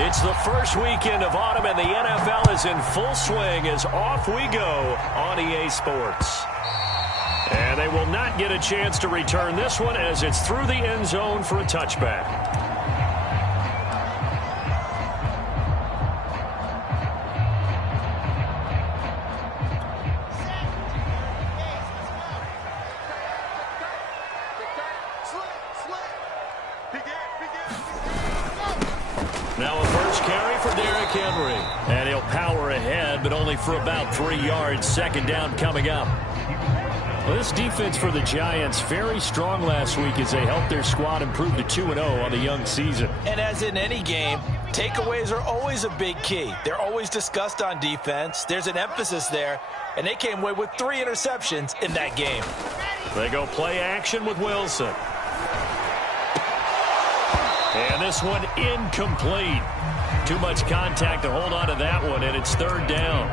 It's the first weekend of autumn, and the NFL is in full swing as off we go on EA Sports. And they will not get a chance to return this one as it's through the end zone for a touchback. Now a first carry for Derrick Henry. And he'll power ahead, but only for about 3 yards. Second down coming up. Well, this defense for the Giants, very strong last week as they helped their squad improve to 2-0 on the young season. And as in any game, takeaways are always a big key. They're always discussed on defense. There's an emphasis there, and they came away with 3 interceptions in that game. They go play action with Wilson. And this one incomplete. Too much contact to hold on to that one, and it's third down.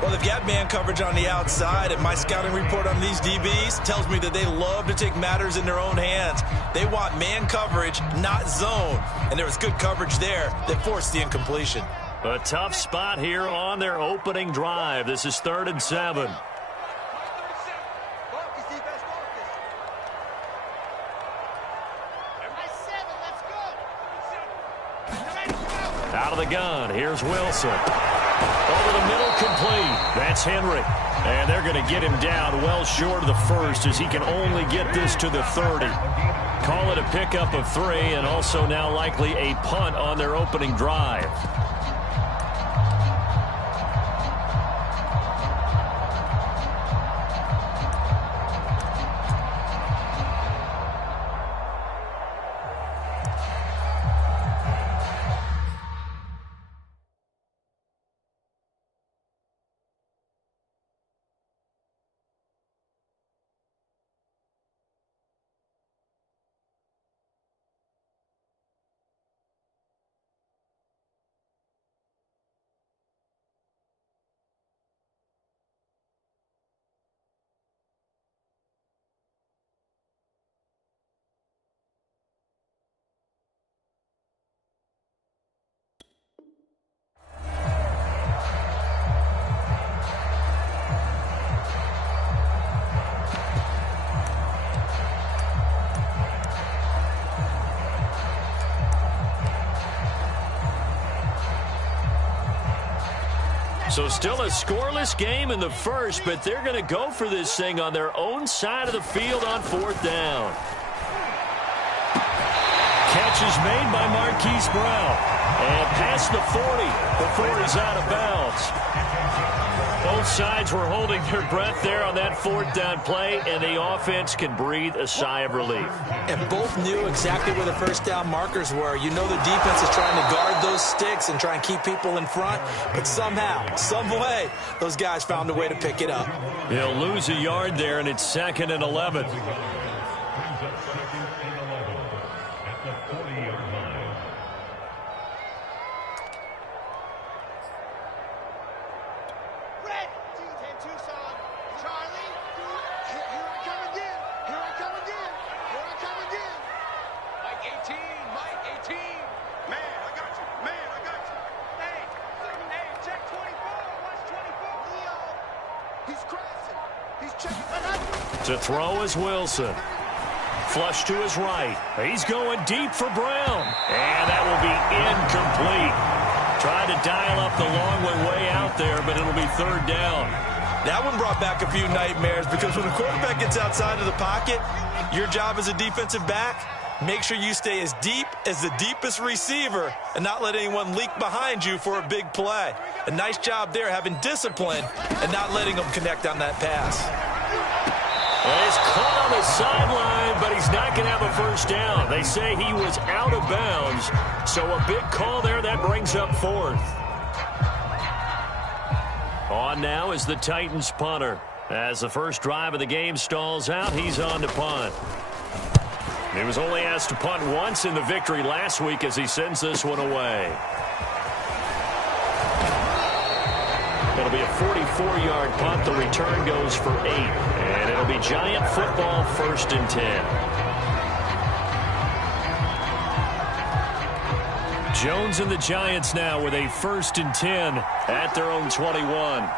Well, they've got man coverage on the outside, and my scouting report on these DBs tells me that they love to take matters in their own hands. They want man coverage, not zone. And there was good coverage there that forced the incompletion. A tough spot here on their opening drive. This is 3rd and 7. Out of the gun, here's Wilson. Over the middle, complete. That's Henry. And they're going to get him down well short of the first as he can only get this to the 30. Call it a pickup of 3 and also now likely a punt on their opening drive. So still a scoreless game in the first, but they're going to go for this thing on their own side of the field on 4th down. Catch is made by Marquise Brown. And past the 40 before he's out of bounds. Both sides were holding their breath there on that 4th down play, and the offense can breathe a sigh of relief. And both knew exactly where the first down markers were. You know the defense is trying to guard those sticks and try and keep people in front, but somehow, some way, those guys found a way to pick it up. He'll lose a yard there, and it's 2nd and 11. To throw is Wilson. Flush to his right. He's going deep for Brown. And that will be incomplete. Tried to dial up the long way out there, but it'll be 3rd down. That one brought back a few nightmares because when the quarterback gets outside of the pocket, your job as a defensive back, make sure you stay as deep as the deepest receiver and not let anyone leak behind you for a big play. A nice job there having discipline and not letting them connect on that pass. Well, he's caught on the sideline, but he's not going to have a first down. They say he was out of bounds, so a big call there. That brings up 4th. On now is the Titans punter. As the first drive of the game stalls out, he's on to punt. He was only asked to punt once in the victory last week as he sends this one away. It'll be a 44-yard punt. The return goes for 8. And it'll be Giant football, 1st and 10. Jones and the Giants now with a 1st and 10 at their own 21.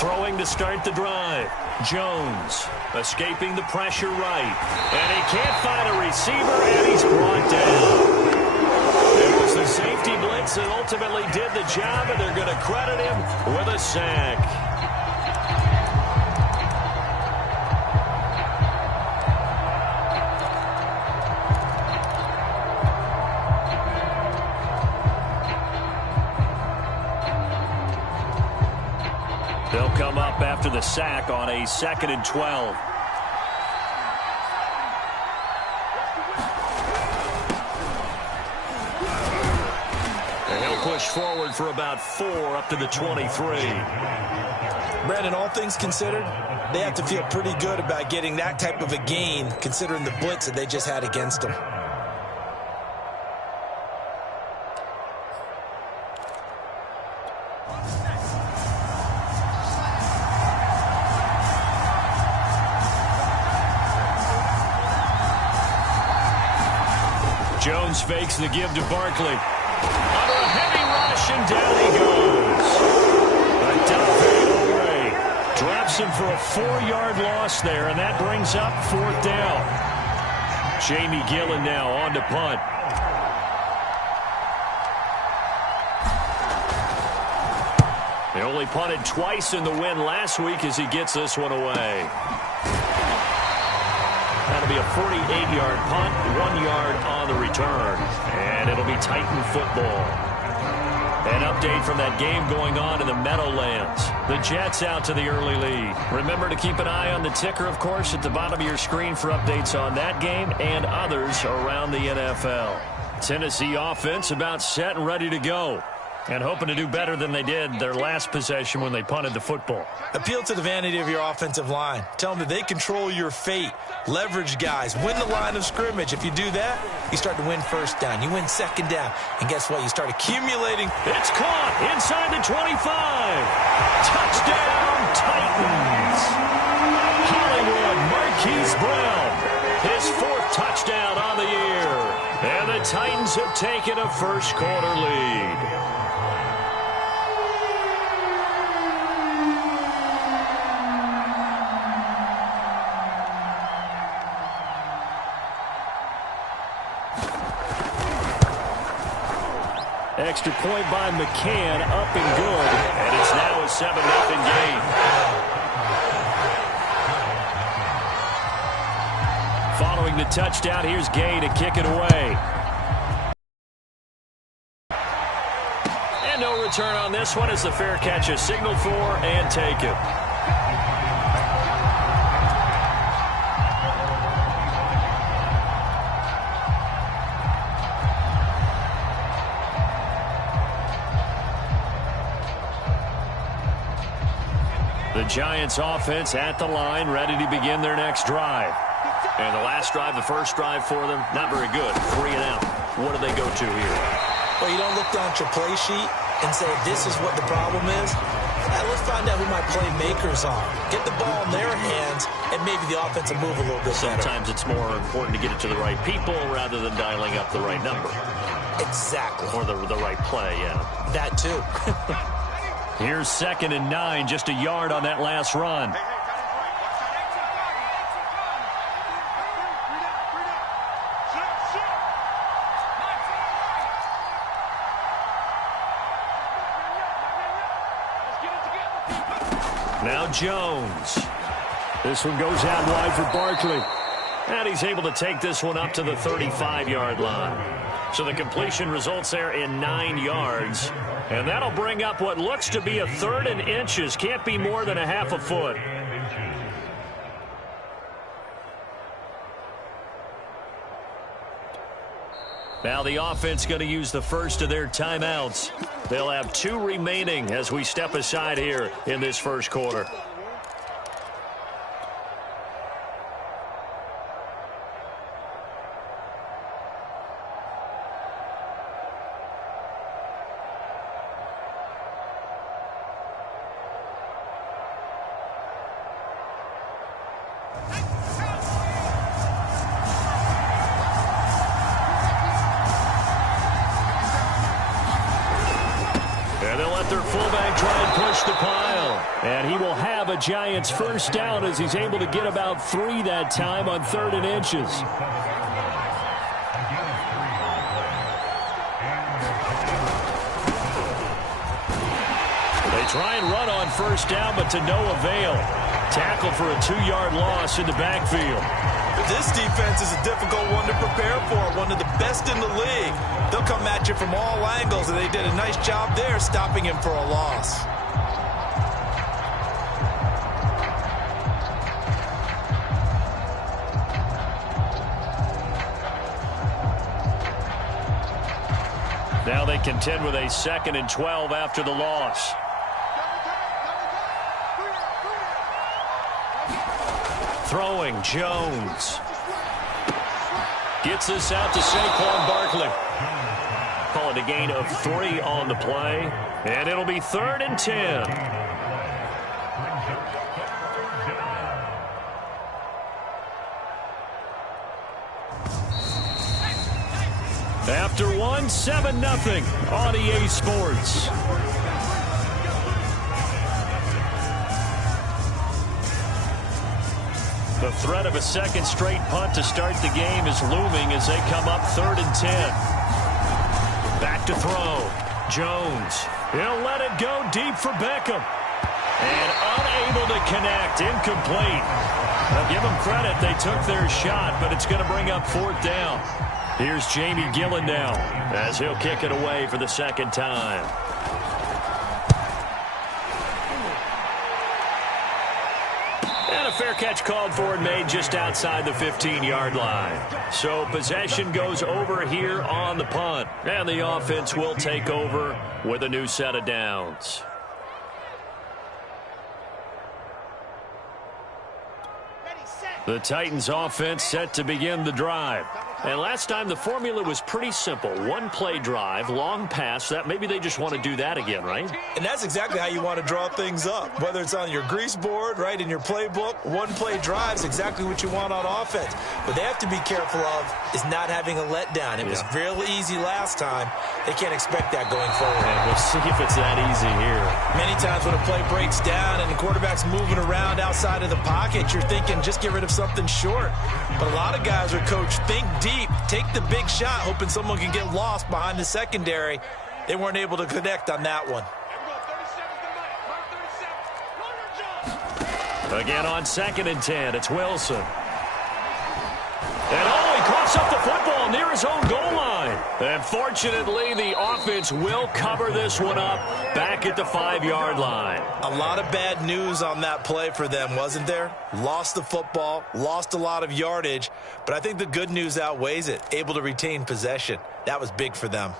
Throwing to start the drive. Jones escaping the pressure right. And he can't find a receiver, and he's brought down. It was the safety blitz that ultimately did the job, and they're going to credit him with a sack. They'll come up after the sack on a 2nd and 12. And he'll push forward for about 4 up to the 23. Brandon, all things considered, they have to feel pretty good about getting that type of a gain considering the blitz that they just had against them. Jones fakes the give to Barkley. Under a heavy rush, and down he goes. Drops him for a 4-yard loss there, and that brings up 4th down. Jamie Gillen now on to punt. They only punted twice in the win last week as he gets this one away. That'll be a 48-yard punt, 1 yard on the return. And it'll be Titan football. An update from that game going on in the Meadowlands. The Jets out to the early lead. Remember to keep an eye on the ticker, of course, at the bottom of your screen for updates on that game and others around the NFL. Tennessee offense about set and ready to go, and hoping to do better than they did their last possession when they punted the football. Appeal to the vanity of your offensive line. Tell them that they control your fate. Leverage guys. Win the line of scrimmage. If you do that, you start to win 1st down. You win 2nd down. And guess what? You start accumulating. It's caught inside the 25. Touchdown, Titans. Hollywood Marquise Brown. His 4th touchdown on the year. And the Titans have taken a first-quarter lead. Extra point by McCann, up and good, and it's now a 7-0 game. Following the touchdown, here's Gay to kick it away. And no return on this one as the fair catch is signaled for and taken. The Giants offense at the line, ready to begin their next drive. And the last drive, the first drive for them, not very good. 3 and out. What do they go to here? Well, you don't look down at your play sheet and say, this is what the problem is. Let's find out who my playmakers are. Get the ball in their hands, and maybe the offense will move a little bit better. Sometimes it's more important to get it to the right people rather than dialing up the right number. Exactly. Or the right play, yeah. That too. Here's 2nd and 9, just a yard on that last run. Now Jones. This one goes out wide for Barkley. And he's able to take this one up to the 35-yard line. So the completion results there in 9 yards. And that'll bring up what looks to be a 3rd and inches. Can't be more than a half a foot. Now the offense going to use the first of their timeouts. They'll have 2 remaining as we step aside here in this first quarter. And they'll let their fullback try and push the pile. And he will have a Giants first down as he's able to get about 3 that time on 3rd and inches. They try and run on first down, but to no avail. Tackle for a 2-yard loss in the backfield. This defense is a difficult one to prepare for, one of the best in the league. They'll come at you from all angles, and they did a nice job there stopping him for a loss. Now they contend with a 2nd and 12 after the loss. Throwing, Jones. Gets this out to Saquon Barkley. Call it a gain of 3 on the play. And it'll be 3rd and 10. After 1, 7-0 on EA Sports. The threat of a 2nd straight punt to start the game is looming as they come up 3rd and 10. Back to throw. Jones. He'll let it go deep for Beckham. And unable to connect. Incomplete. Now give them credit. They took their shot, but it's going to bring up 4th down. Here's Jamie Gillen now as he'll kick it away for the 2nd time. And a fair catch called for and made just outside the 15-yard line. So possession goes over here on the punt. And the offense will take over with a new set of downs. The Titans offense set to begin the drive. And last time the formula was pretty simple. 1-play drive, long pass. That maybe they just want to do that again, right? And that's exactly how you want to draw things up. Whether it's on your grease board, right, in your playbook, 1-play drive is exactly what you want on offense. What they have to be careful of is not having a letdown. It was real easy last time. They can't expect that going forward. And we'll see if it's that easy here. Many times when a play breaks down and the quarterback's moving around outside of the pocket, you're thinking just get rid of something short. But a lot of guys are coached, think deep, take the big shot, hoping someone can get lost behind the secondary. They weren't able to connect on that one. Again on 2nd and 10, it's Wilson. And he coughs up the football near his own goal line. And fortunately, the offense will cover this one up back at the 5-yard line. A lot of bad news on that play for them, wasn't there? Lost the football, lost a lot of yardage, but I think the good news outweighs it. Able to retain possession. That was big for them.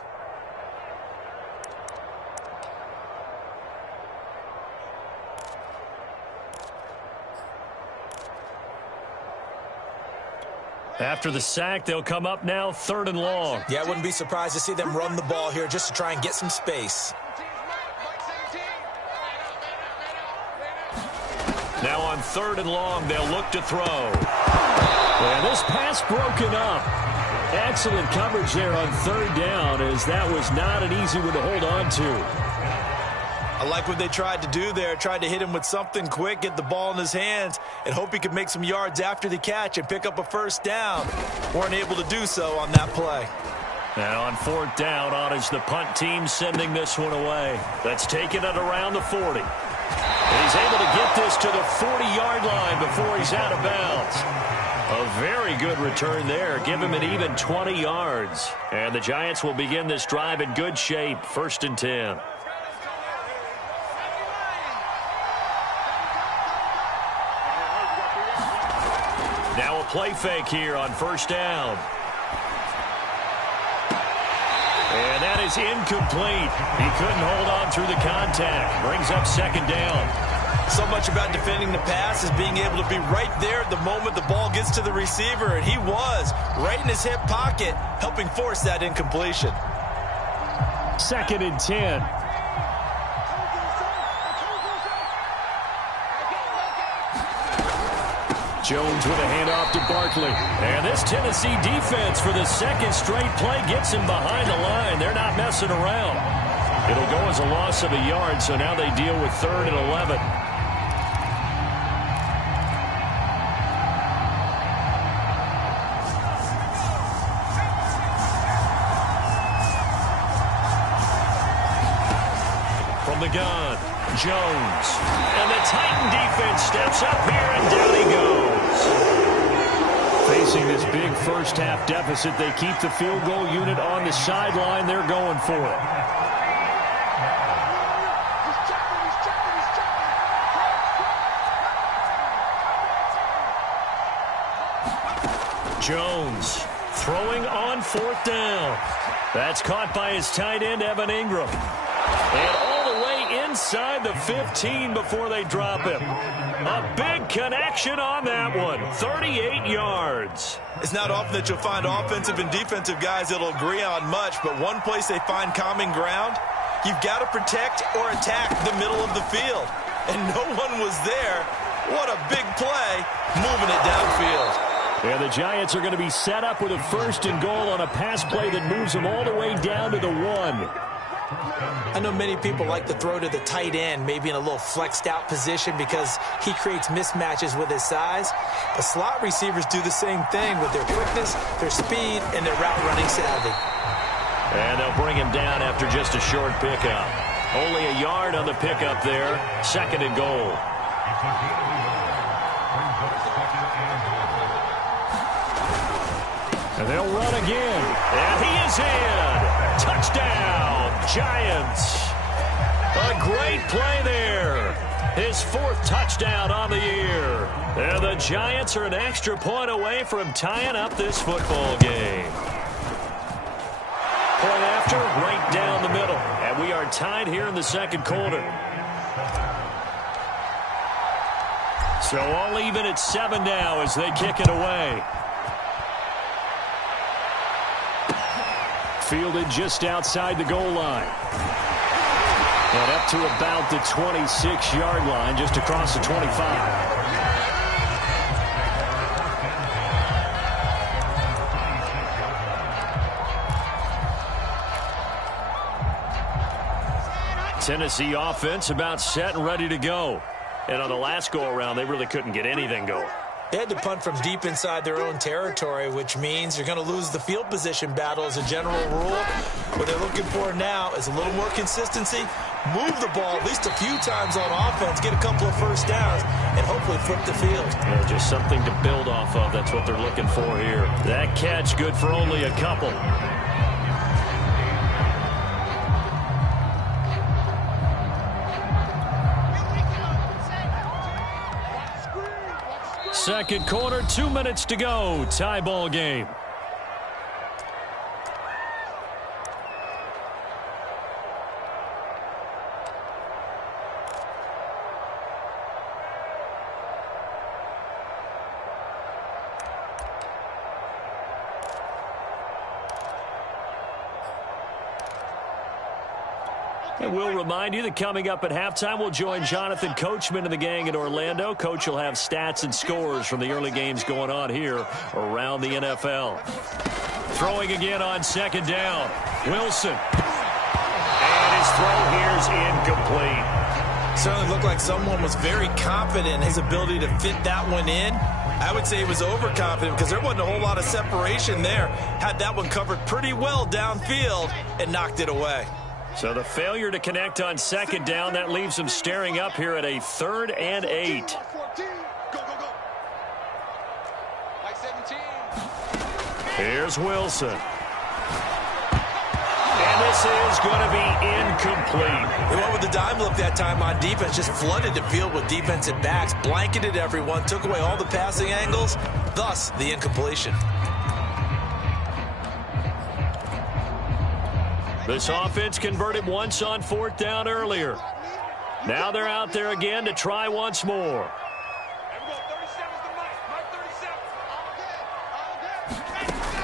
After the sack, they'll come up now 3rd and long. Yeah, I wouldn't be surprised to see them run the ball here just to try and get some space. Now on 3rd and long, they'll look to throw. And this pass broken up. Excellent coverage there on 3rd down, as that was not an easy one to hold on to. I like what they tried to do there. Tried to hit him with something quick, get the ball in his hands, and hope he could make some yards after the catch and pick up a 1st down. Weren't able to do so on that play. Now on 4th down, on is the punt team sending this one away. That's taken it around the 40. And he's able to get this to the 40-yard line before he's out of bounds. A very good return there. Give him an even 20 yards. And the Giants will begin this drive in good shape. 1st and 10. Now a play fake here on 1st down. And that is incomplete. He couldn't hold on through the contact. Brings up 2nd down. So much about defending the pass is being able to be right there at the moment the ball gets to the receiver. And he was right in his hip pocket, helping force that incompletion. 2nd and 10. Jones with a handoff to Barkley. And this Tennessee defense for the second straight play gets him behind the line. They're not messing around. It'll go as a loss of a yard, so now they deal with 3rd and 11. From the gun, Jones. And the Titan defense steps up here, and down he goes. Facing this big first-half deficit, they keep the field goal unit on the sideline. They're going for it. Jones throwing on 4th down. That's caught by his tight end, Evan Ingram. And all the way inside the 15 before they drop him. A big connection on that one. 38 yards. It's not often that you'll find offensive and defensive guys that'll agree on much, but one place they find common ground, you've got to protect or attack the middle of the field. And no one was there. What a big play, moving it downfield. Yeah, the Giants are going to be set up with a 1st and goal on a pass play that moves them all the way down to the 1. I know many people like to throw to the tight end, maybe in a little flexed out position because he creates mismatches with his size. But slot receivers do the same thing with their quickness, their speed, and their route running savvy. And they'll bring him down after just a short pickup. Only a yard on the pickup there. 2nd and goal. And they'll run again. And he is in. Touchdown, Giants. A great play there. His 4th touchdown on the year. And the Giants are an extra point away from tying up this football game. Point after, right down the middle. And we are tied here in the 2nd quarter. So all even at 7 now as they kick it away. Fielded just outside the goal line. And up to about the 26-yard line, just across the 25. Tennessee offense about set and ready to go. And on the last go-around, they really couldn't get anything going. They had to punt from deep inside their own territory, which means you're going to lose the field position battle as a general rule. What they're looking for now is a little more consistency, move the ball at least a few times on offense, get a couple of 1st downs, and hopefully flip the field. Yeah, just something to build off of. That's what they're looking for here. That catch good for only a couple. Second quarter, 2 minutes to go. Tie ball game. And we'll remind you that coming up at halftime, we'll join Jonathan Coachman and the gang in Orlando. Coach will have stats and scores from the early games going on here around the NFL. Throwing again on 2nd down. Wilson. And his throw here's incomplete. Certainly looked like someone was very confident in his ability to fit that one in. I would say he was overconfident because there wasn't a whole lot of separation there. Had that one covered pretty well downfield and knocked it away. So the failure to connect on 2nd down, that leaves them staring up here at a 3rd and 8. Here's Wilson. And this is going to be incomplete. They went with the dime look that time on defense, just flooded the field with defensive backs, blanketed everyone, took away all the passing angles, thus the incompletion. This offense converted once on 4th down earlier. Now they're out there again to try once more.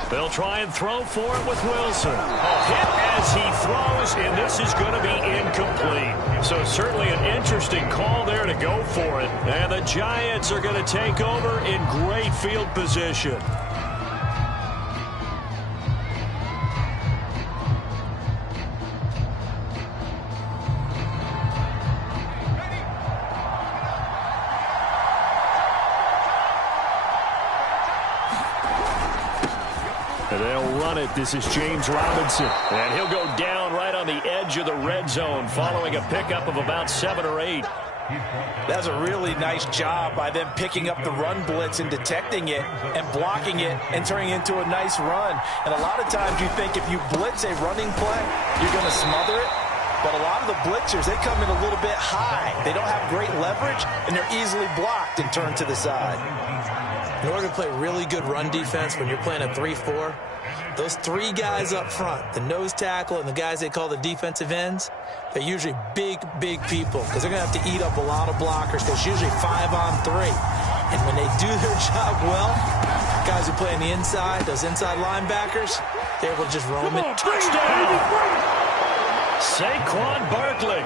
They'll try and throw for it with Wilson. A hit as he throws, and this is going to be incomplete. So certainly an interesting call there to go for it. And the Giants are going to take over in great field position. They'll run it. This is James Robinson. And he'll go down right on the edge of the red zone following a pickup of about 7 or 8. That's a really nice job by them picking up the run blitz and detecting it and blocking it and turning it into a nice run. And a lot of times you think if you blitz a running play, you're going to smother it. But a lot of the blitzers, they come in a little bit high. They don't have great leverage, and they're easily blocked and turned to the side. In order to play really good run defense when you're playing a 3-4, those 3 guys up front, the nose tackle and the guys they call the defensive ends, they're usually big, big people because they're going to have to eat up a lot of blockers because it's usually 5-on-3. And when they do their job well, guys who play on the inside, those inside linebackers, they're able to just roam it. Touchdown! Saquon Barkley,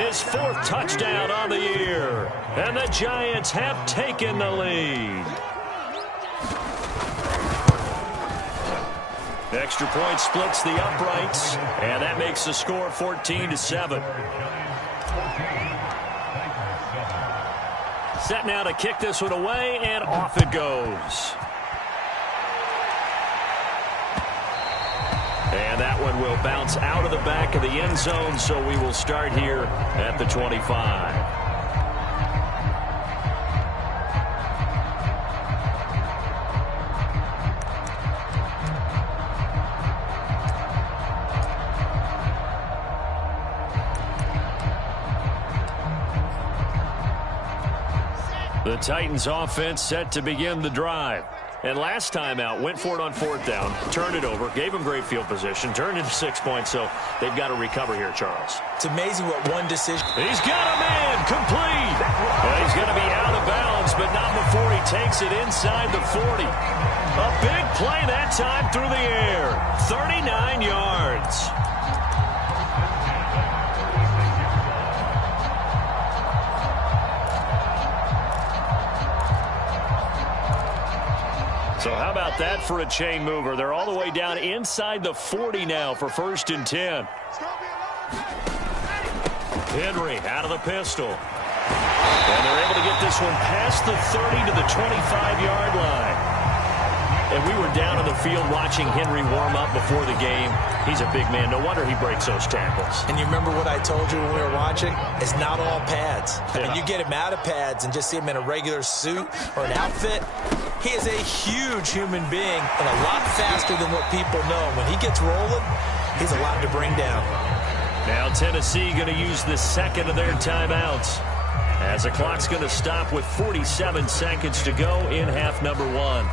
his 4th touchdown on the year. And the Giants have taken the lead. Extra point splits the uprights, and that makes the score 14-7. Set now to kick this one away, and off it goes. And that one will bounce out of the back of the end zone, so we will start here at the 25. The Titans offense set to begin the drive. And last time out, went for it on 4th down, turned it over, gave them great field position, turned into 6 points, so they've got to recover here, Charles. It's amazing what one decision. He's got a man, complete. Well, he's going to be out of bounds, but not before he takes it inside the 40. A big play that time through the air, 39 yards. So how about that for a chain mover? They're all the way down inside the 40 now for 1st and 10. Henry out of the pistol. And they're able to get this one past the 30 to the 25-yard line. And we were down in the field watching Henry warm up before the game. He's a big man. No wonder he breaks those tackles. And you remember what I told you when we were watching? It's not all pads. I mean, you get him out of pads and just see him in a regular suit or an outfit. He is a huge human being and a lot faster than what people know. When he gets rolling, he's a lot to bring down. Now Tennessee going to use the 2nd of their timeouts as the clock's going to stop with 47 seconds to go in half number 1.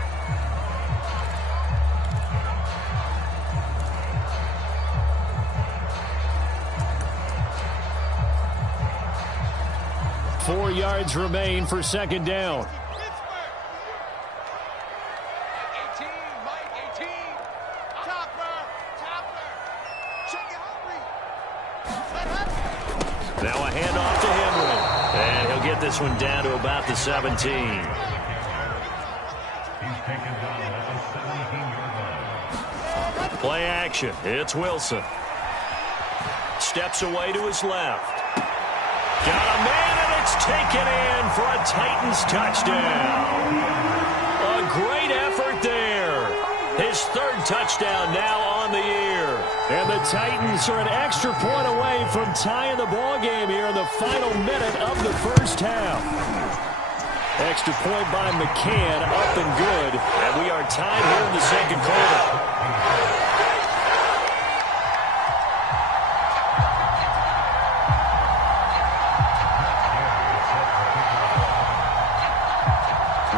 Four yards remain for 2nd down. Now a handoff to Henry. And he'll get this one down to about the 17. Play action. It's Wilson. Steps away to his left. Got a man, and it's taken in for a Titans touchdown. A great effort there. His 3rd touchdown now on the year. And the Titans are an extra point away from tying the ball game here in the final minute of the 1st half. Extra point by McCann, up and good. And we are tied here in the 2nd quarter.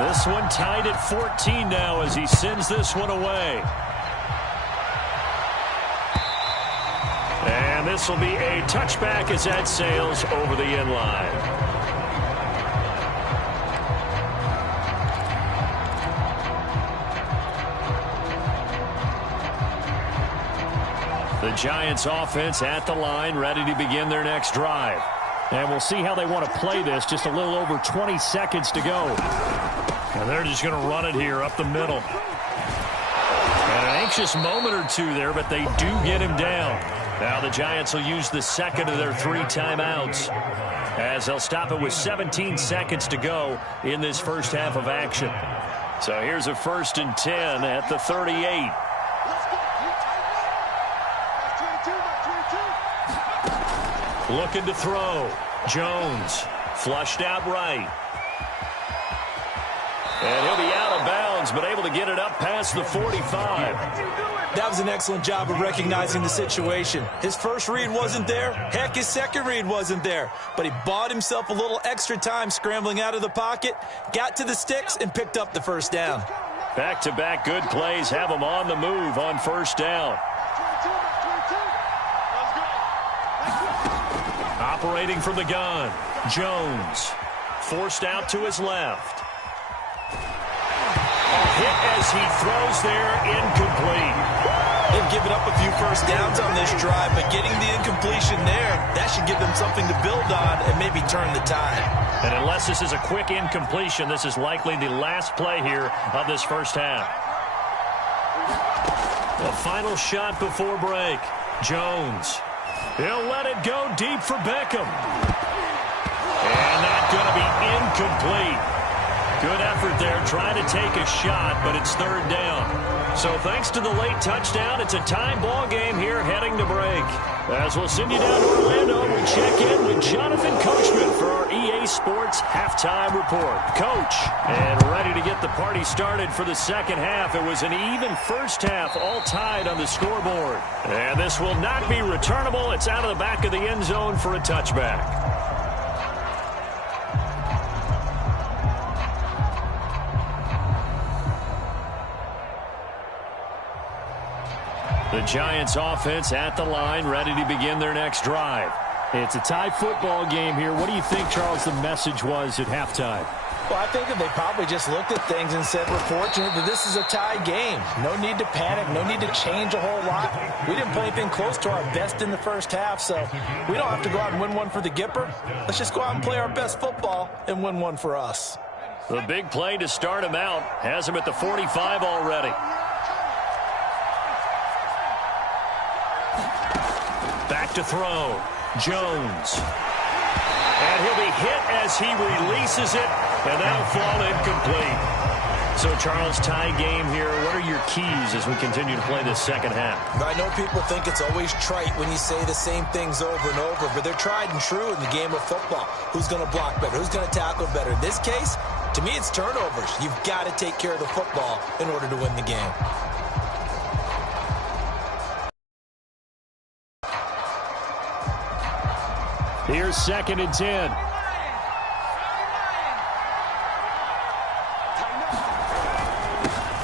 This one tied at 14 now as he sends this one away. And this will be a touchback as that sails over the end line. The Giants offense at the line, ready to begin their next drive. And we'll see how they want to play this. Just a little over 20 seconds to go. And they're just going to run it here up the middle. And an anxious moment or two there, but they do get him down. Now the Giants will use the second of their 3 timeouts, as they'll stop it with 17 seconds to go in this first half of action. So here's a 1st and 10 at the 38. Looking to throw. Jones flushed out right. And he'll be out of bounds, but able to get it up past the 45. That was an excellent job of recognizing the situation. His first read wasn't there. Heck, his second read wasn't there. But he bought himself a little extra time scrambling out of the pocket, got to the sticks, and picked up the first down. Back-to-back good plays have him on the move on first down. Operating from the gun, Jones forced out to his left. A hit as he throws there, incomplete. They've given up a few first downs on this drive, but getting the incompletion there, that should give them something to build on and maybe turn the tide. And unless this is a quick incompletion, this is likely the last play here of this first half. The final shot before break. Jones. He'll let it go deep for Beckham. And not going to be incomplete. Good effort there, trying to take a shot, but it's 3rd down. So thanks to the late touchdown, it's a tie ball game here heading to break. As we'll send you down to Orlando, we check in with Jonathan Coachman for our EA Sports Halftime Report. Coach, and ready to get the party started for the second half. It was an even first half, all tied on the scoreboard. And this will not be returnable. It's out of the back of the end zone for a touchback. The Giants offense at the line, ready to begin their next drive. It's a tie football game here. What do you think, Charles, the message was at halftime? Well, I think that they probably just looked at things and said, we're fortunate that this is a tie game. No need to panic, no need to change a whole lot. We didn't play anything close to our best in the first half, so we don't have to go out and win one for the Gipper. Let's just go out and play our best football and win one for us. The big play to start him out has him at the 45 already. Back to throw. Jones. And he'll be hit as he releases it, and that'll fall incomplete. So, Charles, tie game here. What are your keys as we continue to play this second half? I know people think it's always trite when you say the same things over and over, but they're tried and true in the game of football. Who's going to block better? Who's going to tackle better? In this case, to me, it's turnovers. You've got to take care of the football in order to win the game. Here's 2nd and 10.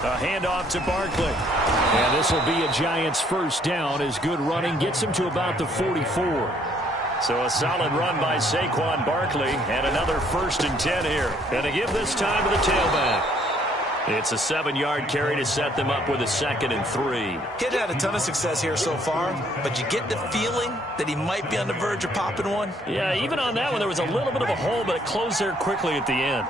A handoff to Barkley. And this will be a Giants first down as good running gets him to about the 44. So a solid run by Saquon Barkley and another 1st and 10 here. And to give this time to the tailback. It's a 7-yard carry to set them up with a 2nd and 3. He's had a ton of success here so far, but you get the feeling that he might be on the verge of popping one. Yeah, even on that one, there was a little bit of a hole, but it closed there quickly at the end.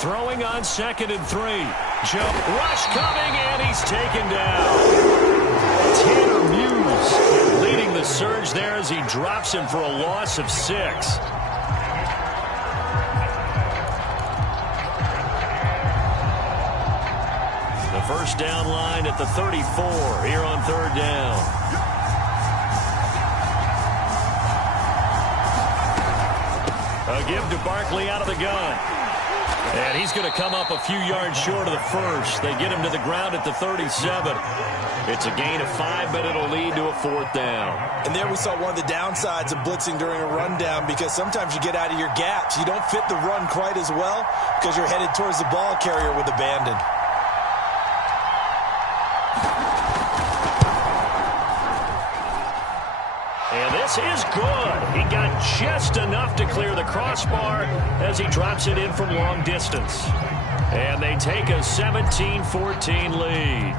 Throwing on 2nd and 3. Rush coming, and he's taken down. Tanner Muse leading the surge there as he drops him for a loss of 6. First down line at the 34 here on 3rd down. A give to Barkley out of the gun. And he's going to come up a few yards short of the first. They get him to the ground at the 37. It's a gain of 5, but it'll lead to a 4th down. And there we saw one of the downsides of blitzing during a rundown, because sometimes you get out of your gaps. You don't fit the run quite as well because you're headed towards the ball carrier with abandon. And this is good. He got just enough to clear the crossbar as he drops it in from long distance. And they take a 17-14 lead.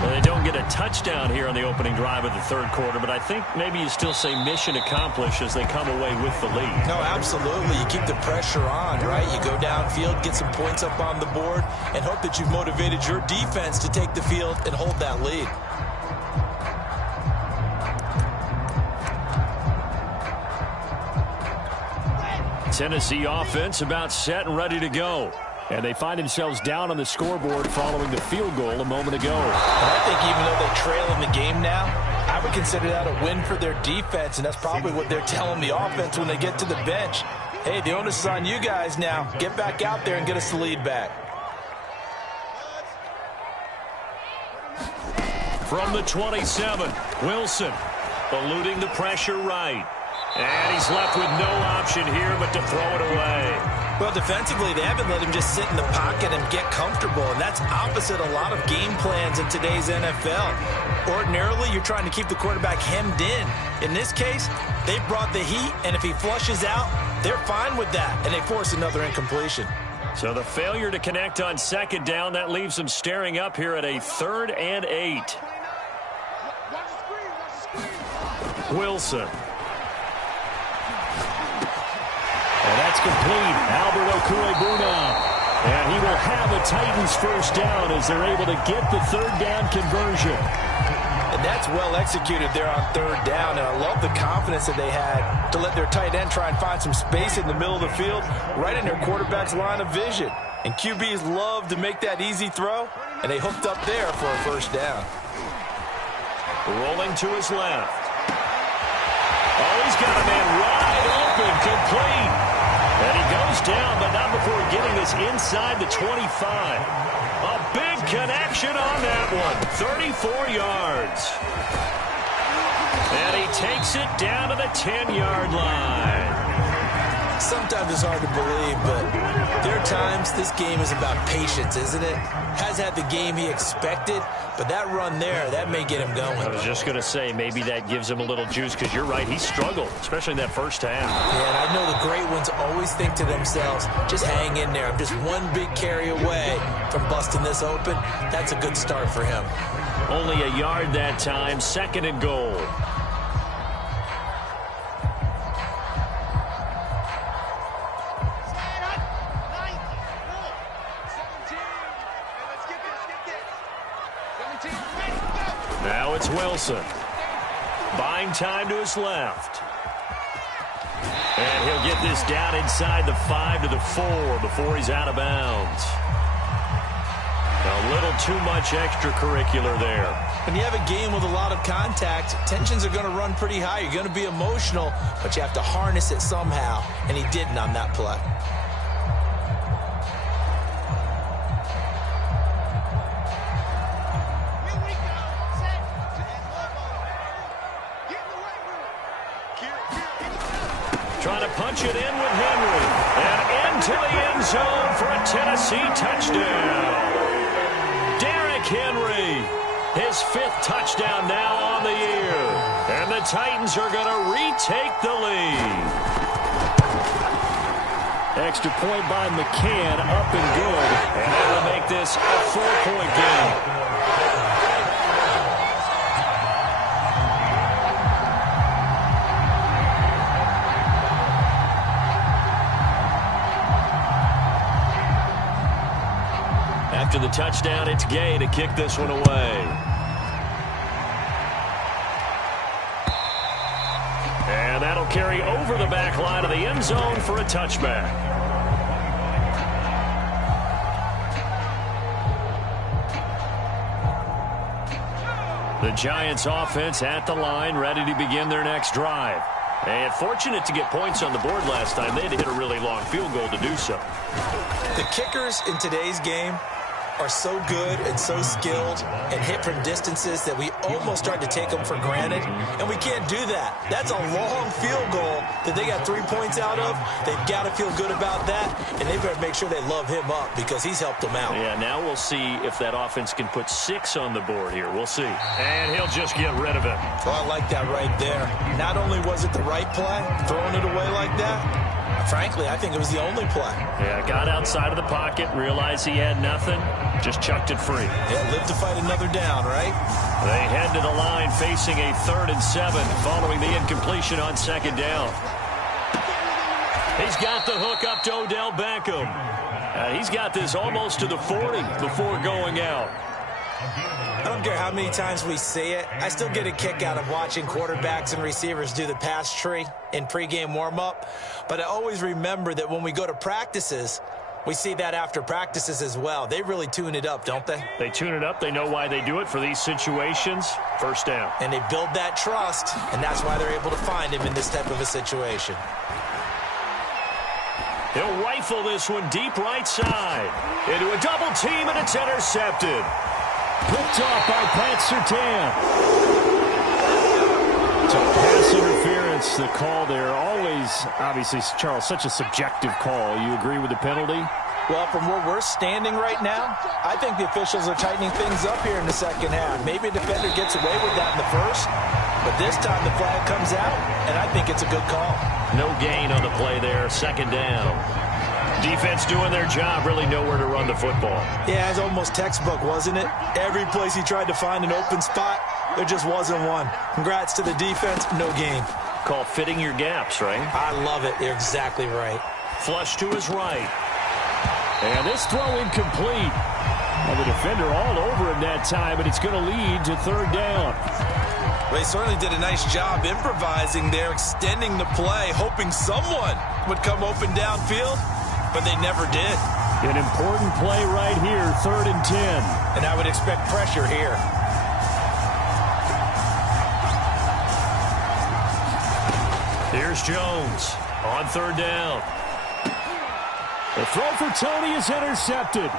Well, they don't get a touchdown here on the opening drive of the third quarter, but I think maybe you still say mission accomplished as they come away with the lead. No, absolutely. You keep the pressure on, right? You go downfield, get some points up on the board, and hope that you've motivated your defense to take the field and hold that lead. Tennessee offense about set and ready to go. And they find themselves down on the scoreboard following the field goal a moment ago. And I think even though they trail in the game now, I would consider that a win for their defense, and that's probably what they're telling the offense when they get to the bench. Hey, the onus is on you guys now. Get back out there and get us the lead back. From the 27, Wilson eluding the pressure right. And he's left with no option here but to throw it away. Well, defensively, they haven't let him just sit in the pocket and get comfortable, and that's opposite a lot of game plans in today's NFL. Ordinarily, you're trying to keep the quarterback hemmed in. In this case, they brought the heat, and if he flushes out, they're fine with that, and they force another incompletion. So the failure to connect on second down, that leaves them staring up here at a 3rd and 8. Wilson. And that's complete. Albert Okwuegbunam. And he will have a Titans first down as they're able to get the 3rd down conversion. And that's well executed there on 3rd down. And I love the confidence that they had to let their tight end try and find some space in the middle of the field, right in their quarterback's line of vision. And QBs love to make that easy throw, and they hooked up there for a first down. Rolling to his left. Oh, he's got a man wide open, complete. And he goes down, but not before getting this inside the 25. A big connection on that one. 34 yards. And he takes it down to the 10-yard line. Sometimes it's hard to believe, but there are times this game is about patience, isn't it? Has had the game he expected, but that run there, that may get him going. I was just going to say, maybe that gives him a little juice, because you're right, he struggled, especially in that first half. Yeah, and I know the great ones always think to themselves, just hang in there. I'm just one big carry away from busting this open. That's a good start for him. Only a yard that time, 2nd and goal. Now it's Wilson. Buying time to his left. And he'll get this down inside the 5 to the 4 before he's out of bounds. A little too much extracurricular there. When you have a game with a lot of contact, tensions are going to run pretty high. You're going to be emotional, but you have to harness it somehow, and he didn't on that play. Trying to punch it in with Henry. And into the end zone for a Tennessee touchdown. Derrick Henry, his 5th touchdown now on the year. And the Titans are going to retake the lead. Extra point by McCann, up and good. And that will make this a 4-point game. After the touchdown, it's Gay to kick this one away. And that'll carry over the back line of the end zone for a touchback. The Giants offense at the line, ready to begin their next drive. And fortunate to get points on the board last time. They had to hit a really long field goal to do so. The kickers in today's game are so good and so skilled and hit from distances that we almost start to take them for granted, and we can't do that. That's a long field goal that they got 3 points out of. They've got to feel good about that, and they better make sure they love him up because he's helped them out. Yeah, now we'll see if that offense can put 6 on the board here. We'll see. And he'll just get rid of it. Oh, I like that right there. Not only was it the right play, throwing it away like that, frankly, I think it was the only play. Yeah, got outside of the pocket, realized he had nothing. Just chucked it free. Yeah, live to fight another down, right? They head to the line facing a 3rd and 7 following the incompletion on 2nd down. He's got the hook up to Odell Beckham. He's got this almost to the 40 before going out. I don't care how many times we see it. I still get a kick out of watching quarterbacks and receivers do the pass tree in pregame warm-up. But I always remember that when we go to practices, we see that after practices as well. They really tune it up, don't they? They tune it up. They know why they do it for these situations. 1st down. And they build that trust, and that's why they're able to find him in this type of a situation. He'll rifle this one deep right side. Into a double team, and it's intercepted. Picked off by Pat Surtain. So pass interference, the call there. Always, obviously, Charles, such a subjective call. You agree with the penalty? Well, from where we're standing right now, I think the officials are tightening things up here in the 2nd half. Maybe a defender gets away with that in the 1st, but this time the flag comes out, and I think it's a good call. No gain on the play there, 2nd down. Defense doing their job, really nowhere to run the football. Yeah, it's almost textbook, wasn't it? Every place he tried to find an open spot, there just wasn't one. Congrats to the defense, no gain. Call fitting your gaps, right? I love it. You're exactly right. Flush to his right. And this throw incomplete. Well, the defender all over him that time, and it's going to lead to 3rd down. They certainly did a nice job improvising there, extending the play, hoping someone would come open downfield, but they never did. An important play right here, 3rd and 10. And I would expect pressure here. Here's Jones on 3rd down. The throw for Tony is intercepted.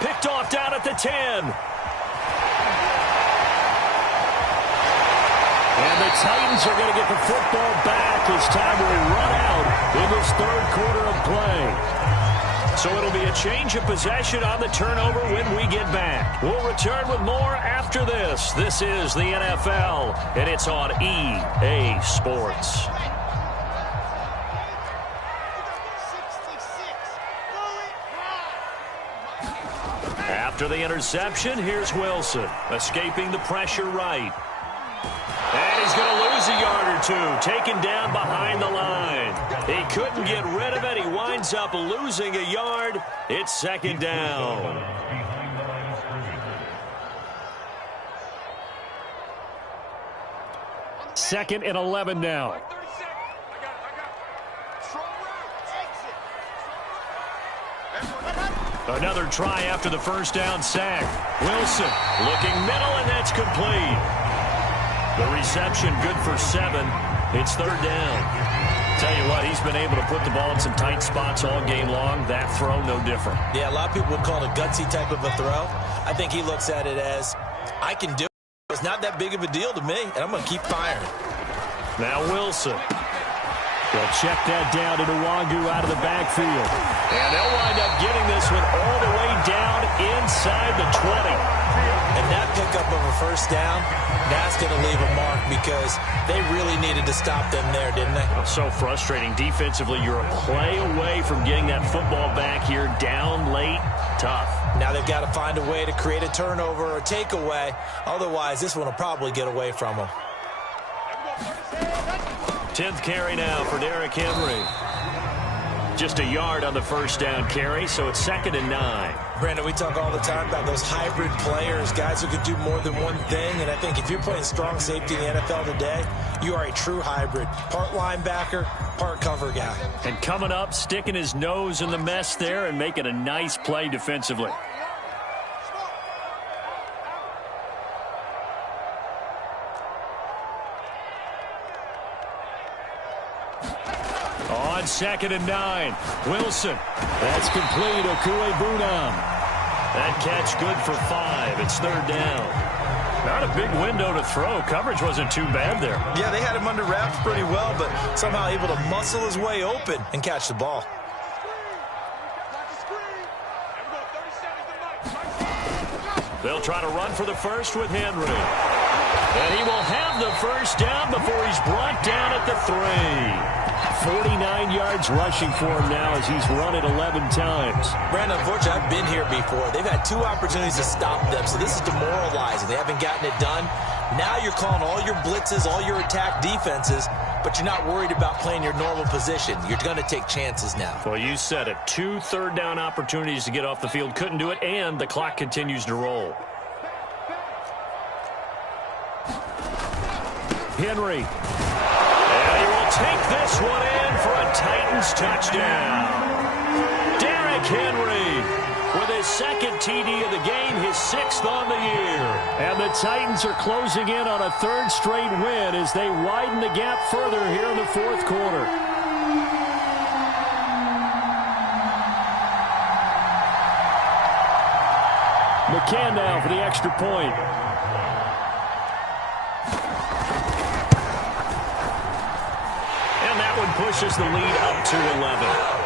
Picked off down at the 10. And the Titans are going to get the football back as time will run out in this 3rd quarter of play. So it'll be a change of possession on the turnover when we get back. We'll return with more after this. This is the NFL, and it's on EA Sports. After the interception, here's Wilson, escaping the pressure right. And he's going to lose a yard or two, taken down behind the line. He couldn't get rid of it. He winds up losing a yard. It's 2nd down. Second and 11 now. Another try after the 1st down sack. Wilson looking middle, and that's complete. The reception good for 7. It's 3rd down. Tell you what, he's been able to put the ball in some tight spots all game long. That throw, no different. Yeah, a lot of people would call it a gutsy type of a throw. I think he looks at it as, I can do it. It's not that big of a deal to me, and I'm going to keep firing. Now Wilson. They'll check that down to Nwangu out of the backfield. And they'll wind up getting this one all the way down inside the 20. And that pickup of a 1st down, that's going to leave a mark because they really needed to stop them there, didn't they? So frustrating. Defensively, you're a play away from getting that football back here down late. Tough. Now they've got to find a way to create a turnover or takeaway. Otherwise, this one will probably get away from them. 10th carry now for Derrick Henry. Just a yard on the 1st down carry, so it's 2nd and 9. Brandon, we talk all the time about those hybrid players, guys who can do more than one thing, and I think if you're playing strong safety in the NFL today, you are a true hybrid. Part linebacker, part cover guy. And coming up, sticking his nose in the mess there and making a nice play defensively. On 2nd and 9, Wilson. That's complete. Okuebunam. That catch good for 5. It's 3rd down. Not a big window to throw. Coverage wasn't too bad there. Yeah, they had him under wraps pretty well, but somehow able to muscle his way open and catch the ball. They'll try to run for the 1st with Henry. And he will have the 1st down before he's brought down at the 3. 49 yards rushing for him now as he's run it 11 times. Brandon, unfortunately, I've been here before. They've had 2 opportunities to stop them, so this is demoralizing. They haven't gotten it done. Now you're calling all your blitzes, all your attack defenses, but you're not worried about playing your normal position. You're going to take chances now. Well, you said it. 2 third-down opportunities to get off the field. Couldn't do it, and the clock continues to roll. Henry. And he will take this one in for a Titans touchdown. Derrick Henry with his second TD of the game, his 6th on the year. And the Titans are closing in on a 3rd straight win as they widen the gap further here in the 4th quarter. McCann now for the extra point. And that one pushes the lead up to 11.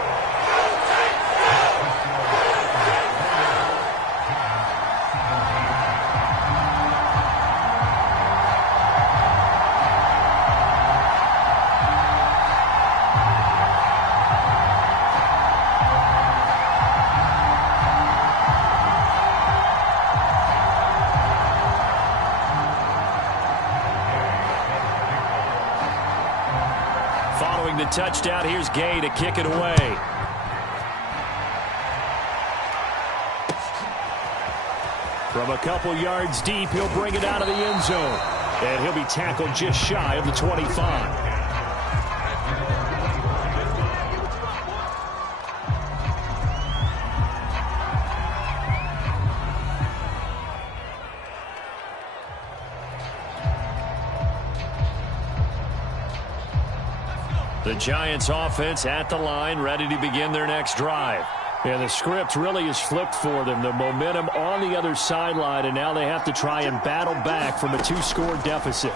Following the touchdown, here's Gay to kick it away. From a couple yards deep, he'll bring it out of the end zone. And he'll be tackled just shy of the 25. The Giants offense at the line, ready to begin their next drive. And the script really is flipped for them. The momentum on the other sideline, and now they have to try and battle back from a 2-score deficit.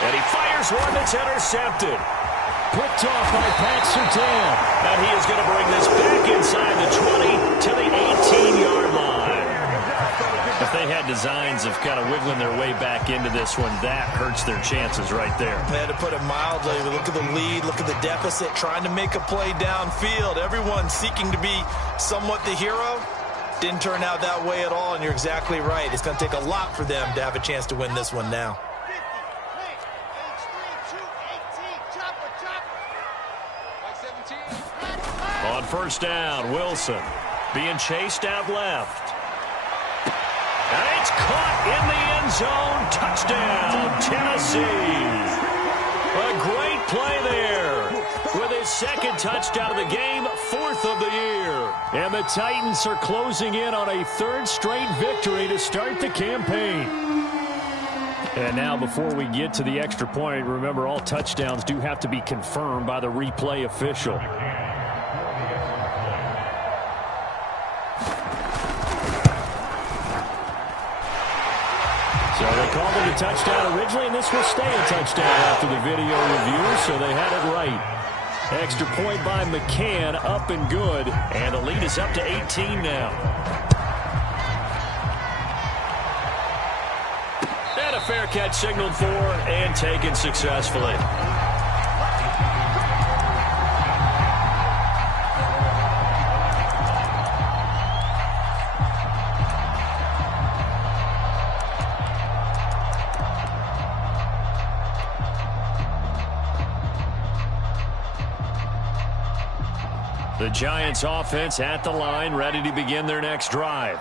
And he fires one that's intercepted. Picked off by Pat Surtain. And he is going to bring this back inside the 20 to the 18-yard line. If they had designs of kind of wiggling their way back into this one, that hurts their chances right there. They had to put it mildly. Look at the lead. Look at the deficit. Trying to make a play downfield. Everyone seeking to be somewhat the hero. Didn't turn out that way at all, and you're exactly right. It's going to take a lot for them to have a chance to win this one now. On first down, Wilson being chased out left. And it's caught in the end zone. Touchdown, Tennessee. A great play there. With his 2nd touchdown of the game, 4th of the year. And the Titans are closing in on a 3rd straight victory to start the campaign. And now before we get to the extra point, remember all touchdowns do have to be confirmed by the replay official. So they called it a touchdown originally, and this will stay a touchdown after the video review, so they had it right. Extra point by McCann, up and good, and the lead is up to 18 now. And a fair catch signaled for and taken successfully. The Giants offense at the line, ready to begin their next drive.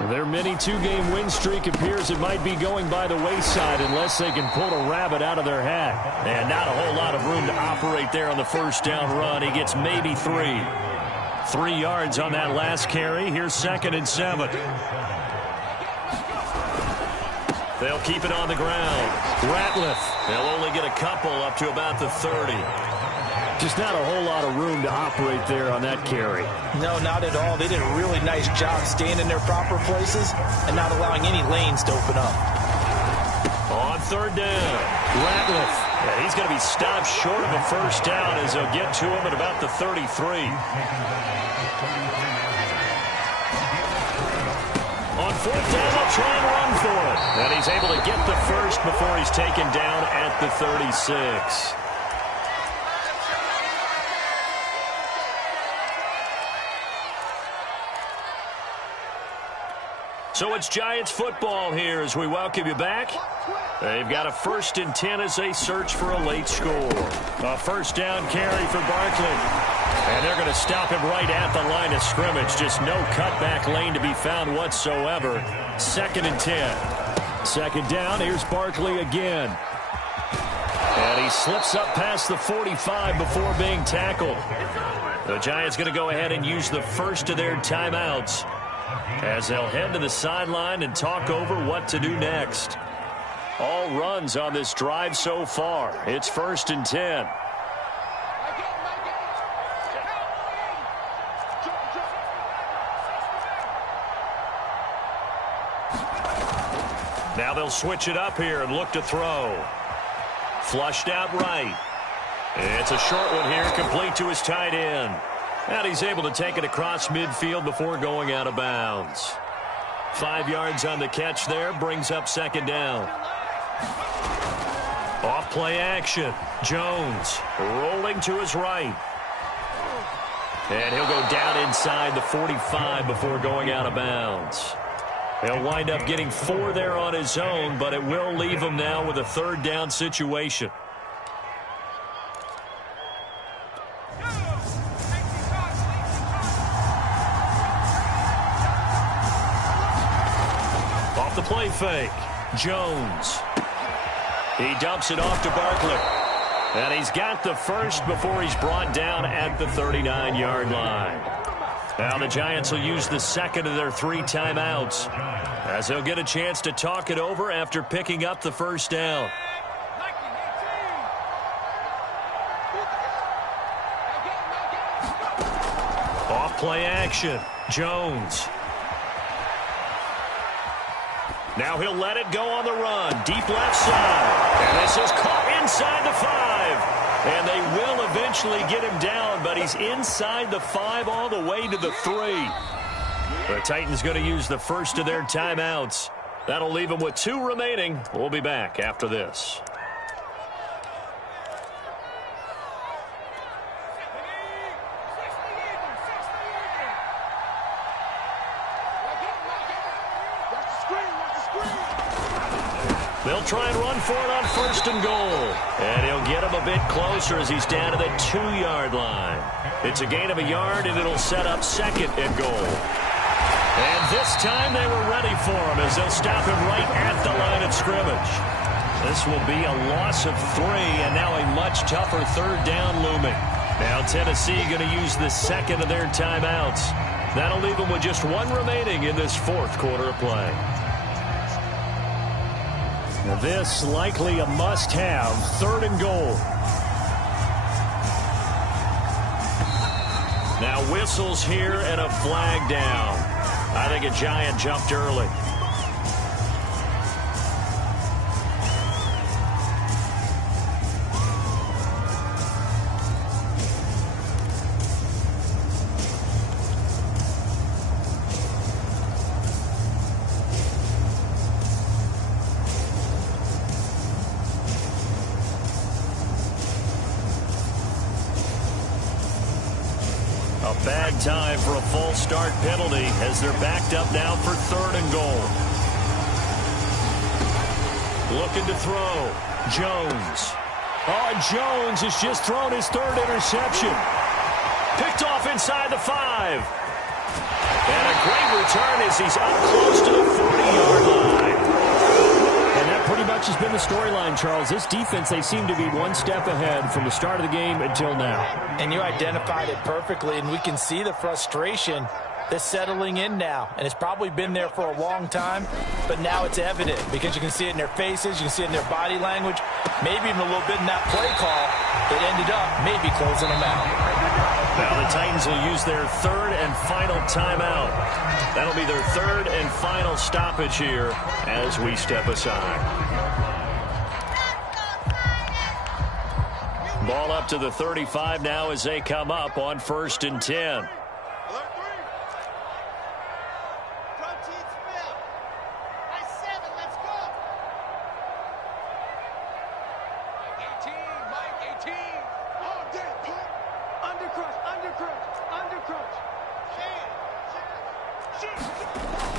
Their mini 2-game win streak appears it might be going by the wayside unless they can pull a rabbit out of their hat. And not a whole lot of room to operate there on the first down run. He gets maybe 3. 3 yards on that last carry. Here's 2nd and 7. They'll keep it on the ground. Ratliff, they'll only get a couple up to about the 30. Just not a whole lot of room to operate there on that carry. No, not at all. They did a really nice job staying in their proper places and not allowing any lanes to open up. On 3rd down, Ratliff. Yeah, he's going to be stopped short of a first down as they'll get to him at about the 33. On on fourth down, they'll try and run for it. And he's able to get the first before he's taken down at the 36. So it's Giants football here as we welcome you back. They've got a 1st and 10 as they search for a late score. A first down carry for Barkley. And they're going to stop him right at the line of scrimmage. Just no cutback lane to be found whatsoever. 2nd and 10. 2nd down, here's Barkley again. And he slips up past the 45 before being tackled. The Giants going to go ahead and use the first of their timeouts as they'll head to the sideline and talk over what to do next. All runs on this drive so far. It's 1st and 10. Now they'll switch it up here and look to throw. Flushed out right. It's a short one here, complete to his tight end. And he's able to take it across midfield before going out of bounds. 5 yards on the catch there, brings up 2nd down. Off play action. Jones rolling to his right. And he'll go down inside the 45 before going out of bounds. He'll wind up getting 4 there on his own, but it will leave him now with a 3rd down situation. Off the play fake. Jones. He dumps it off to Barkley. And he's got the first before he's brought down at the 39-yard line. Now the Giants will use the 2nd of their 3 timeouts as they'll get a chance to talk it over after picking up the first down. Off play action. Jones. Now he'll let it go on the run. Deep left side. And this is caught inside the 5. And they will eventually get him down, but he's inside the 5 all the way to the 3. The Titans going to use the first of their timeouts. That'll leave them with 2 remaining. We'll be back after this. They'll try and run for it on 1st and goal. And he'll get him a bit closer as he's down to the 2-yard line. It's a gain of a yard, and it'll set up 2nd and goal. And this time they were ready for him as they'll stop him right at the line of scrimmage. This will be a loss of 3, and now a much tougher 3rd down looming. Now Tennessee going to use the 2nd of their timeouts. That'll leave them with just 1 remaining in this 4th quarter of play. Now this likely a must-have, 3rd and goal. Now whistles here and a flag down. I think a Giant jumped early. Bad time for a false start penalty as they're backed up now for 3rd and goal. Looking to throw. Jones. Oh, and Jones has just thrown his 3rd interception. Picked off inside the 5. And a great return as he's up close to the 40-yard line. And that pretty much has been the storyline, Charles. This defense, they seem to be 1 step ahead from the start of the game until now. And you identified it perfectly, and we can see the frustration that's settling in now. And it's probably been there for a long time, but now it's evident because you can see it in their faces, you can see it in their body language, maybe even a little bit in that play call that ended up maybe closing them out. Now the Titans will use their 3rd and final timeout. That'll be their 3rd and final stoppage here as we step aside. Ball up to the 35 now as they come up on 1st and 10.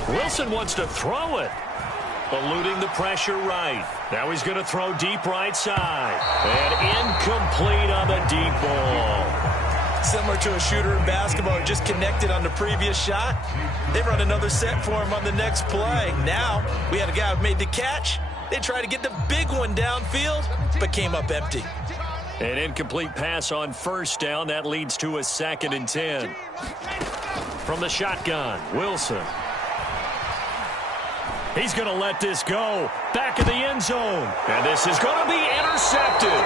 Wilson wants to throw it. Eluding the pressure right. Now he's going to throw deep right side. And incomplete on the deep ball. Similar to a shooter in basketball who just connected on the previous shot. They run another set for him on the next play. Now we had a guy who made the catch. They tried to get the big one downfield, but came up empty. An incomplete pass on first down. That leads to a 2nd and 10. From the shotgun, Wilson. He's going to let this go. Back in the end zone. And this is going to be intercepted.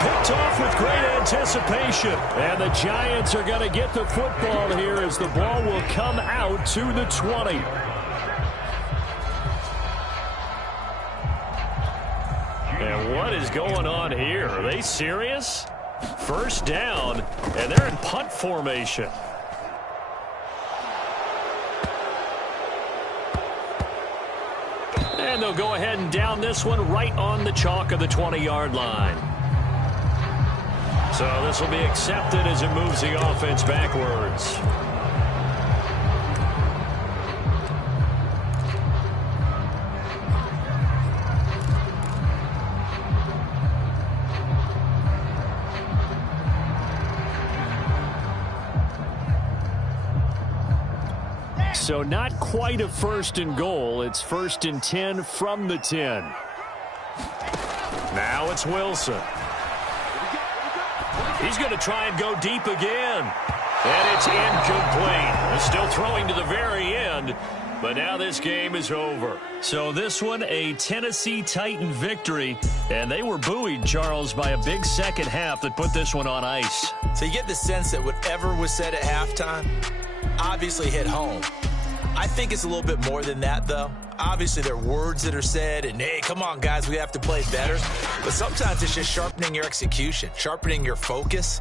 Picked off with great anticipation. And the Giants are going to get the football here as the ball will come out to the 20. And what is going on here? Are they serious? First down, and they're in punt formation. And they'll go ahead and down this one right on the chalk of the 20-yard line. So this will be accepted as it moves the offense backwards. So not quite a 1st and goal. It's 1st and 10 from the 10. Now it's Wilson. He's going to try and go deep again. And it's incomplete. He's still throwing to the very end. But now this game is over. So this one, a Tennessee Titan victory. And they were buoyed, Charles, by a big second half that put this one on ice. So you get the sense that whatever was said at halftime obviously hit home. I think it's a little bit more than that, though. Obviously, there are words that are said, and, hey, come on, guys, we have to play better. But sometimes it's just sharpening your execution, sharpening your focus.